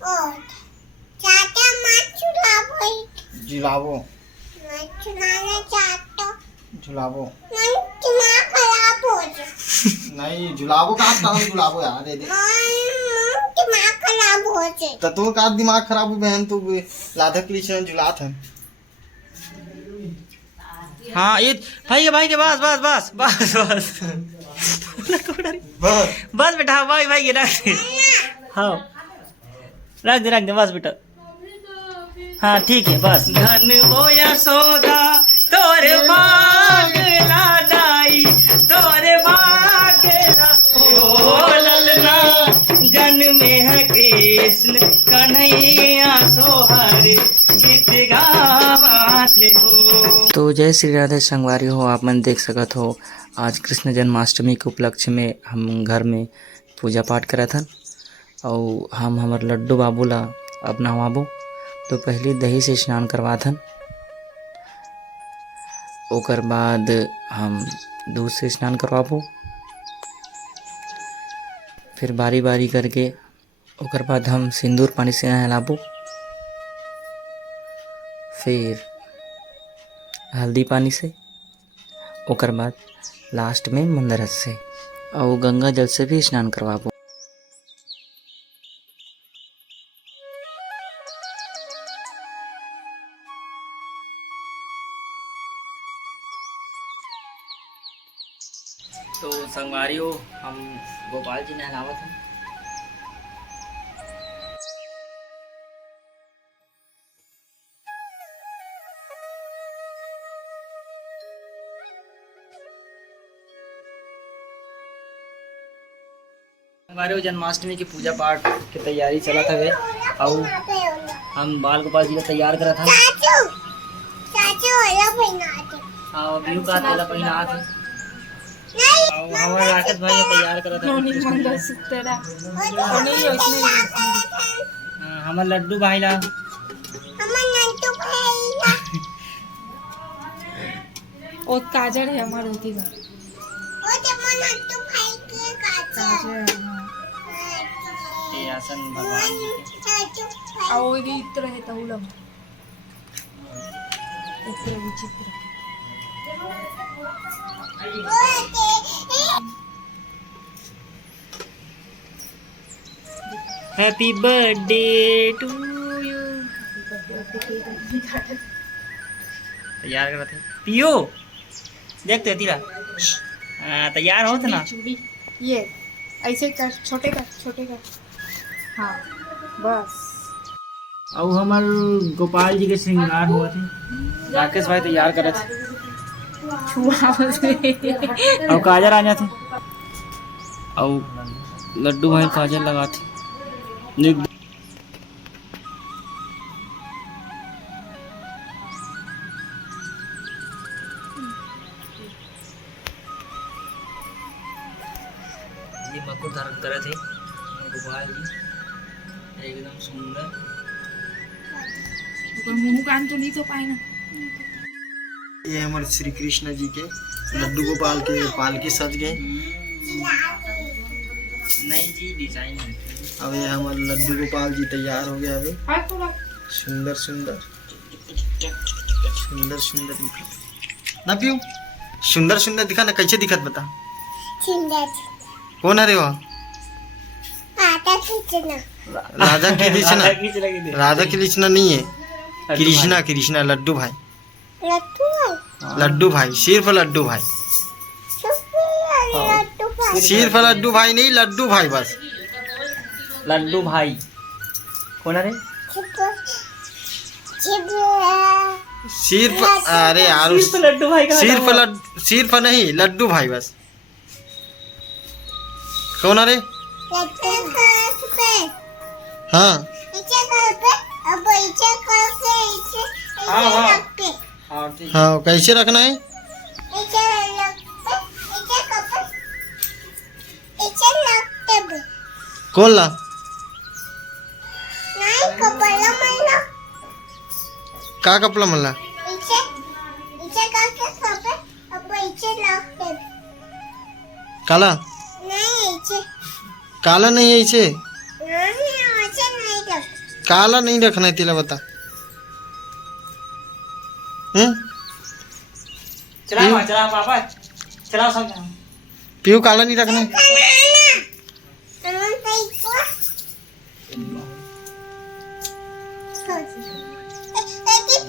और चाचा मत झुलाओ झुलावो मत झुलाना चाहता झुलावो मन दिमाग खराब हो जाए नहीं झुलावो का हम झुलावो यार दे दे मन दिमाग खराब हो जाए तो तू का दिमाग खराब हो बहन तू राधा कृष्ण झुलात है हाँ ये भाई के बस बस बस बस बस बस बस बेटा भाई के रख दे हाँ रख दे बस बेटा हाँ ठीक है बस धन वो यशोदा तोरे भागला दाई तोरे भागला ओ ललना जन्मे है कृष्ण कन्हैया सोहर गीत गावत हो। तो जय श्री राधे संगवारी हो आप मन देख सकत हो आज कृष्ण जन्माष्टमी के उपलक्ष्य में हम घर में पूजा पाठ करत हन और हम हमार लड्डू बाबू ला अब नहवाबो तो पहले दही से स्नान करवाथन ओकर बाद हम दूध से स्नान करवाबो फिर बारी बारी करके ओकर बाद हम सिंदूर पानी से नहलाबो फिर हल्दी पानी से ओकर बाद लास्ट में मंदरस से और गंगा जल से भी स्नान करवाबो। तो संगवारियों हम गोपाल जी नहलावत हैं संगवारियों जन्माष्टमी की पूजा पाठ की तैयारी चला था वे और हम बाल गोपाल जी का तैयार करा था चाचू चाचू वाला पहना दे और ब्लू का तेला पहना थे नहीं और हमारे राकेश भाई ने तैयार करा था हमारे लड्डू भाई ला हमारा नंटू भाई और काजल है हमारे होती का वो जब नंटू भाई के काजल ये आसन भगवान जी के चाचू भाई आओ ये इत्र है तहुलम इत्र विचित्र हैप्पी बर्थडे टू यू तैयार कर थे पियो देखते तीरा तैयार हो ना चूड़ी ये ऐसे कर छोटे कर हाँ बस और हमार गोपाल जी के श्रृंगार हुआ थे राकेश भाई तैयार करे थे और काजल आना थे और लड्डू भाई काजल लगा थे ये मकुर धारण करे थे गोपाल जी एकदम सुंदर मुंह कान तो नहीं तो पाए ना ये हमारे श्री कृष्ण जी के लड्डू गोपाल के पालकी सज गए नहीं जी डिजाइन है अब ये हमारे लड्डू गोपाल जी तैयार हो गया अभी सुंदर सुंदर सुंदर सुंदर दिखा ना पियो सुंदर सुंदर दिखा ना कैसे दिखत बता चिंदा कौन है रे वो आता खींचना राधा कृष्ण राधा कृष्ण नहीं है कृष्णा कृष्णा लड्डू भाई लड्डू भाई सिर्फ लड्डू भाई सिर्फ लड्डू भाई नहीं लड्डू भाई बस लड्डू भाई कौन है रे सिर्फ अरे यार सिर्फ लड्डू भाई का सिर्फ नहीं लड्डू भाई बस कौन है रे हाँ हाँ कैसे रखना है कौन ला का कपड़ा मल्ला काला काला नहीं है इसे ऐसे नहीं रख काला नहीं रखना है तिला बता। चला पापा चलाओ सब। पीयू काला नहीं रखना है। अमन पे को पीछे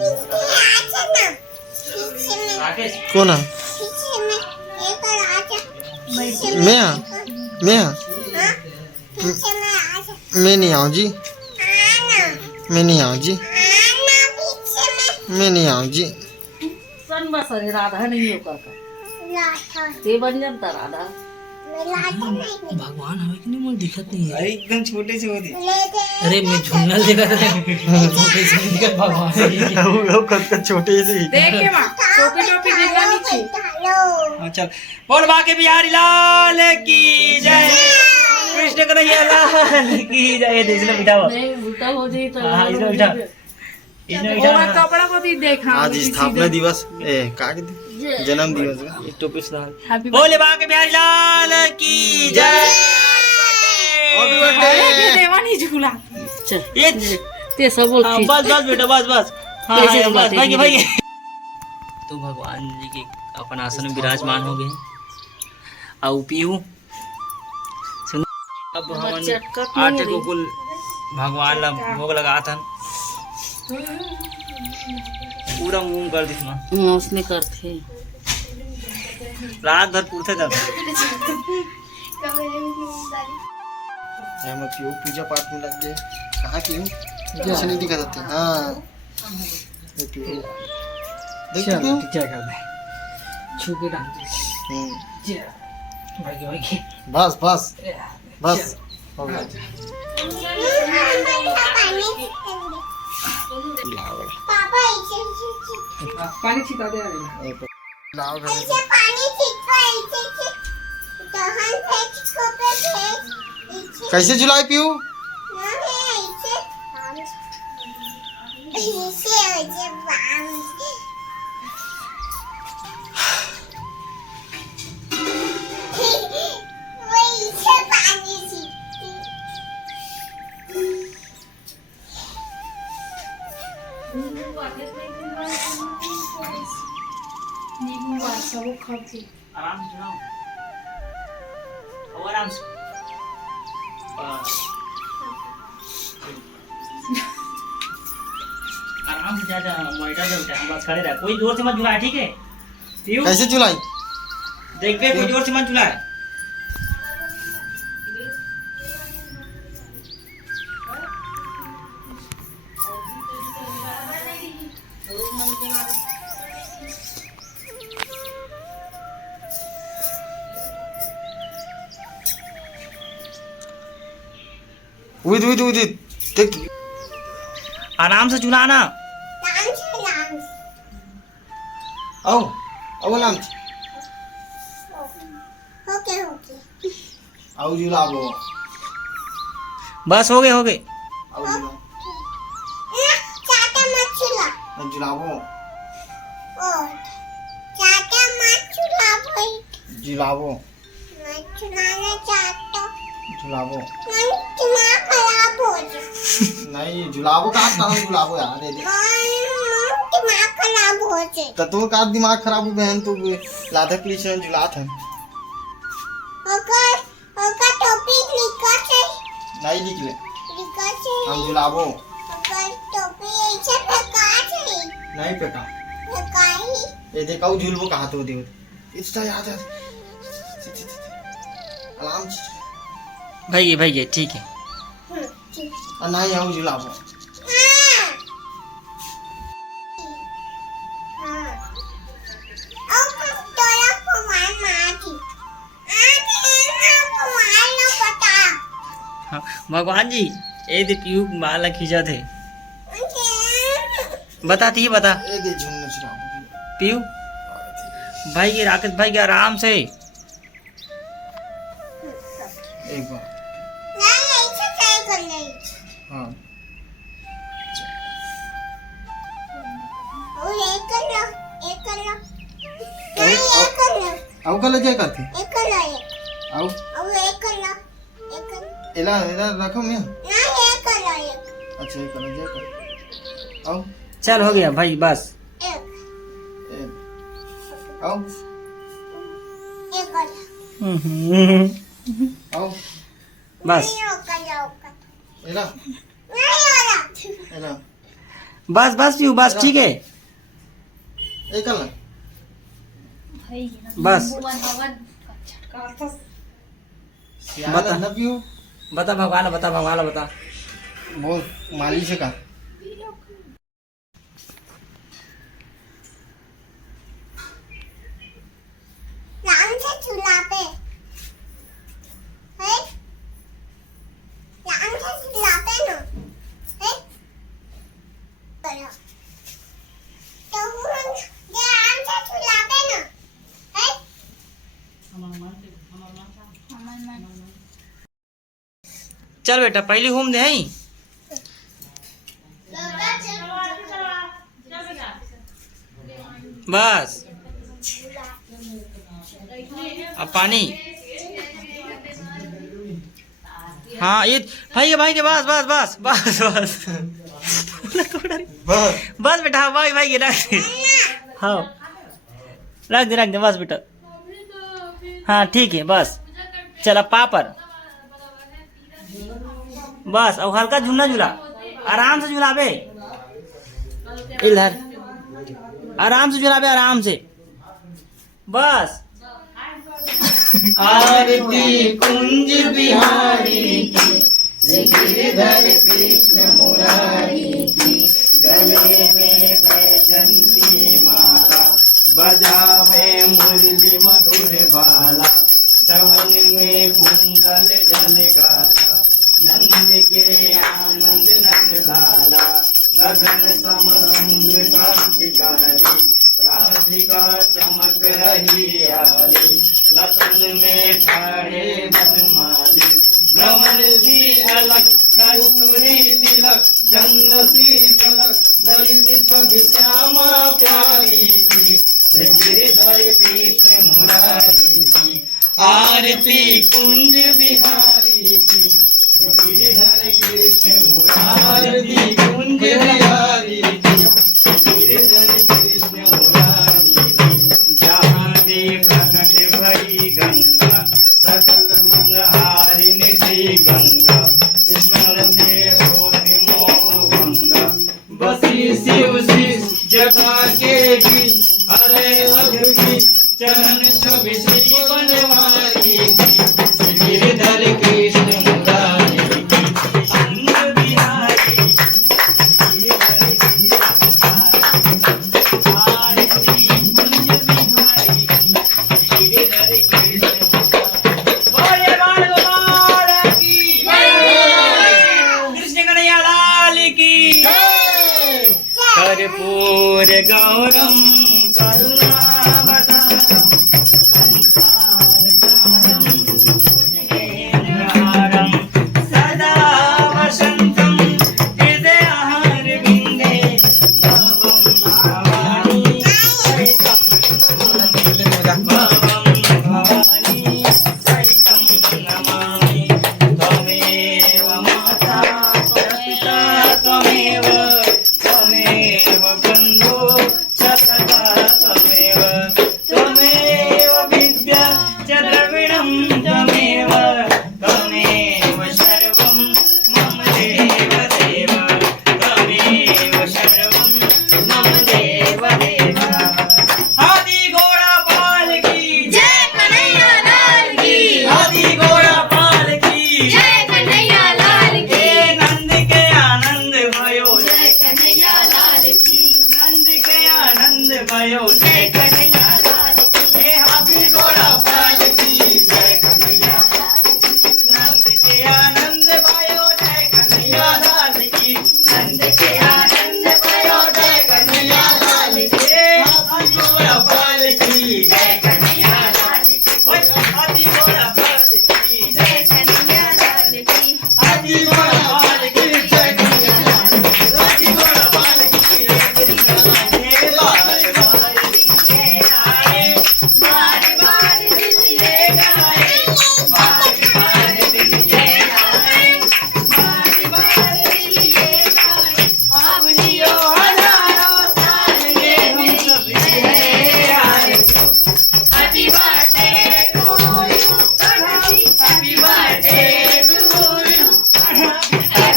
आजा ना पीछे में राकेश कौन है? पीछे में एक और आजा पीछे में मैं हाँ पीछे में आजा मैं नहीं आऊँ जी, आना मैं नहीं आऊँ जी, आना पीछे में मैं नहीं आऊँ जी। सण बस अरे राधा नहीं हो काका लाता ते बन जनता राधा मैं लाता नहीं भगवान हवे कि नहीं मुझे दिखत नहीं है। अरे एकदम छोटे से होते ले दे अरे मैं झुन्नल देखा था छोटे से दिखत भगवान वो कब तक छोटे से ही। देख के माँ टोपी टोपी देखा नीचे हेलो चल बोल बाके बिहारी लाल की जय, कृष्ण कन्हैया लाल की जय। इसने बिठाओ, नहीं उल्टा हो जाए तो हाँ इसने बिठा, इसने वो बिठा। कपड़ा को भी देखा आज स्थापना दिवस जन्म दिवस का। एक टोपी से डाल। हैप्पी बोले बाके बिहारी लाल की जय। बर्थडे देवा नहीं झूला चल ये ते सब बोल हाँ, बस बस बेटा बस बस। हाँ कैसे हाँ, बस बातें भाई की भाई। तो भगवान जी के अपन आसन में विराजमान हो गए। और पीहू सुन, अब हमन चटकत नहीं आटे रही। को कुल भगवान ला भोग लगा था, पूरा मुंह कर दी मां। उसने करते रात भर पूछते जब हम पीयू पूजा पाठ में लग गए। कहाँ पीयू? कुछ नहीं दिखा देते। हाँ ये पीयू देख पीयू। क्या कर दे छू के डाल भाई भाई। बस बस बस हो गया। पापा इसे पानी छिटा दे लाओ घर में। इसे पानी छिटका इसे दहन फेंक को पे फेंक इसे कैसे झुलाई पीयू? ना है इसे बाम वो इसे पानी छिटकी आराम से चलाओ, और आराम से। आराम से जा मॉनिटर पे उठा, बस खड़े रह, कोई जोर से मत झुला, ठीक है पीयू? कैसे झुलाई? देख पे कोई जोर से मत झुला। उदित उदित उदित देख। आराम से झुलाना। डांस आओ आओ नाम ओके आओ झुलाबो। बस हो गए। आओ झुलाओ चाटा मत छुला झुलाबो ओ चाटा मत छुला भाई झुलाबो मत छुलाना चाटा झुलाबो। मन दिमाग खराब हो जाए नहीं झुलाबो का नाम झुलाबो यार दे दे। मन दिमाग खराब हो जाए तो तू का दिमाग खराब हो बहन तू राधा कृष्ण झुलात है। ओका टोपी लिखा से नहीं निकले हम से झुलाबो। ओका टोपी ऐसे फेंका से नहीं पेटा फेंकाई ये देखा झूलबो कहा तो दे इसका याद है। आराम से भाई ठीक है। नहीं आओ झुलाबो। हाँ, भगवान जी ये दे पीयू माला खींचा थे, बताती है बता ये दे झुलने झुलाबो। पीयू भाई के राकेश भाई के आराम से। एक बार हाँ आओ कल क्या करते आओ एला एला रखो मैं अच्छा ये करो ये करो। आओ चल हो गया भाई बस। एक ए, आओ एक और आओ बस नहीं होगा एला नहीं होगा एला बस बस पीयू बस ठीक है ए कल बस। बता लव यू बता भगवान बता। बोल माली से का राम से चूल्हा पे है राम से चूल्हा पे ना है करो तो हम ये राम से चूल्हा पे ना है चल बेटा पहली होम दे है बस। अब पानी हाँ ये भाई के बस बस बस बस बस बस बस बेटा हाँ भाई के रख दे। हाँ रख दे बस बेटा। हाँ ठीक है बस। चल अब पापड़ बस। अब हल्का झूला आराम से झूला बे इधर आराम से झूला बे आराम से बस। आरती कुंज बिहारी की श्री गिरधर कृष्ण मुरारी की गले में बैजंती माला बजावे मुरली मधुर बाला श्रवण में कुंडल जलगाला नंद के आनंद नंद लाला गगन समरंग क्रांतिकारी राधिका चमक रही आली लतन में ठाड़े बनमाली भ्रमण सी अलग कस्तूरी तिलक चंद्र सी झलक दलित छवि श्यामा प्यारी थी गिरधर कृष्ण मुरारी थी आरती कुंज बिहारी थी गिरधर कृष्ण मुरारी कुंज बिहारी थी गिरधर कृष्ण मुरारी थी जहाँ से प्रकट भई गंगा सकल मंगहारिणी थी गंगा स्मरण से होते मोह भंगा बसी शिव जटा के भी हरे अघी चरण छवि श्री बनवारी थी गिरधर कृष्ण मुरारी की अंग बिहारी गिरधर कृष्ण मुरारी आरती कुंज बिहारी गिरधर कृष्ण बोले बाल गोपाल की कृष्ण कन्हैया लाल की कर्पूर गौरम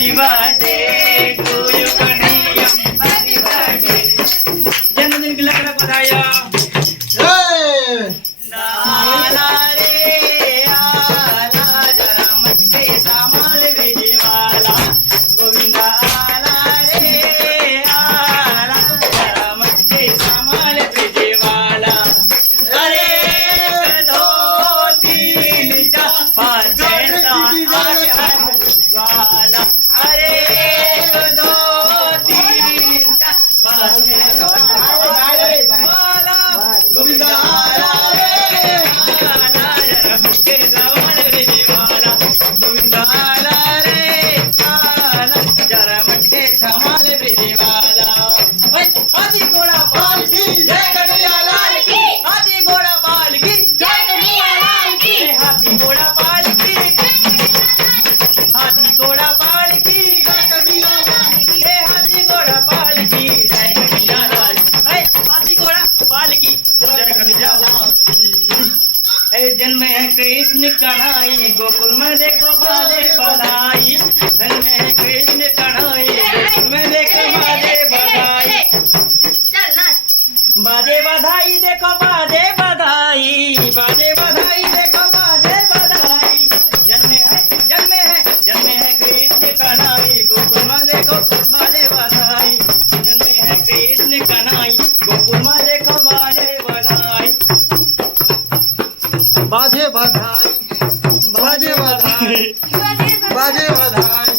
happy birthday to you Kanhaiya, happy birthday. जन्मदिन की लग बधाइया। आला रे आला, जरा मटके सामान भेजे वाला, गोविंदा आला रे आला, जरा मटके सामान भेजे वाला। अरे 1 2 3 4 5 6 7 8 वाला। अरे 1 2 3 4 5 6 वाला, गोविंदा आला रे आला, जरा मटके सामान भेजे वाला, गोविंदा आला रे आला, जरा मटके सामान भेजे वाला। हाथी घोड़ा पाल की जय कन्हैया लाल की, हाथी घोड़ा पाल की जय कन्हैया लाल की, हाथी घोड़ा पाल की, हाथी घोड़ा पाल की जय कन्हैया लाल की, हाथी घोड़ा पाल की जय कन्हैया लाल की, हाथी घोड़ा पाल की जय कन्हैया लाल की। जन्म है कृष्ण कन्हई, गोकुल में देखो बाजे बधाई, जन्म है कृष्ण कन्हई, गोकुल में देखो बाजे बधाई, चल नाच। बाजे बधाई देखो बाजे बधाई, बाजे बधाई देखो बाजे बधाई। जन्म है कृष्ण कन्हई, गोकुल में देखो बाजे बधाई, जन्म है कृष्ण कन्हई, गोकुल में देखो बाजे बधाई। बाजे बधाई, बाजे बधाई, बाजे बधाई।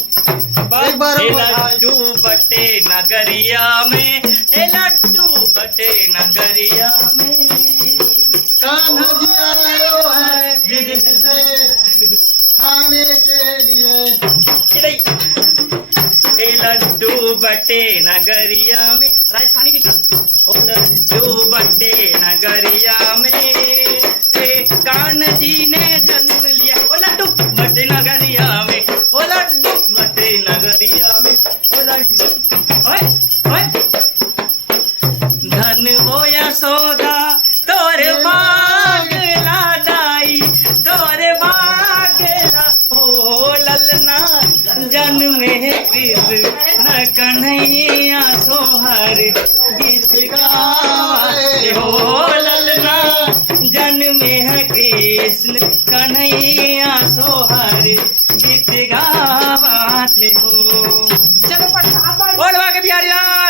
एक बार ए और बधाई। लड्डू बटे नगरिया में, ए लड्डू बटे नगरिया में, कान्हा जी आयो है विदेश से खाने के लिए। ए लड्डू बटे नगरिया में, राजस्थानी भी कर। ओ लड्डू बटे नगरिया में, ए कान जी ने जन्म लिया, ओ लड्डू बटे नगरिया में, ओ लड्डू बटे नगरिया में, ओ लड्डू। ओए ओए धन वो यशोदा तोर भागला दाई, तोर भागला ओ ललना, जन्म है कृष्ण कन्हैया सोहर गीत गावे हो ललना, जन्म है कृष्ण कन्हैया सोहर गीत गावा थे हो। चलो पटना बोल के बिहारी लाल